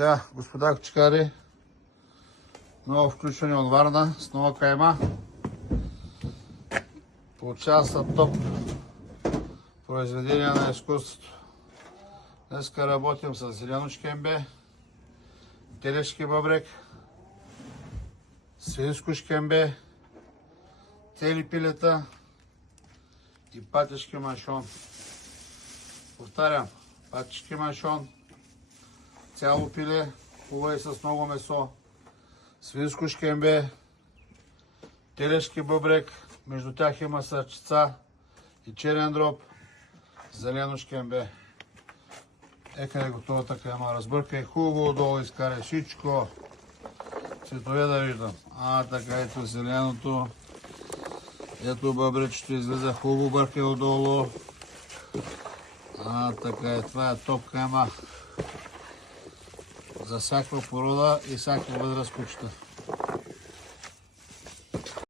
Така, господа кочкари, ново включване от Варна с нова кайма. Получава се топ произведение на изкуството. Днеска работим с зелено шкембе, телешки бъбрек, свинско шкембе, цели пилета и патешки маншон. Повтарям, патешки маншон, цяло пиле, хубаво и с много месо, свинско шкембе, телешки бъбрек, между тях има сърчица и черен дроб, зелено шкембе. Ека е готова така, ама разбъркай хубаво отдолу, изкарай всичко. Цветове да виждам. Така, ето зеленото. Ето бъбречето излиза хубаво, бъркай отдолу. Така е, това е топ кайма за всякаква порода и всякаква възраст кучета.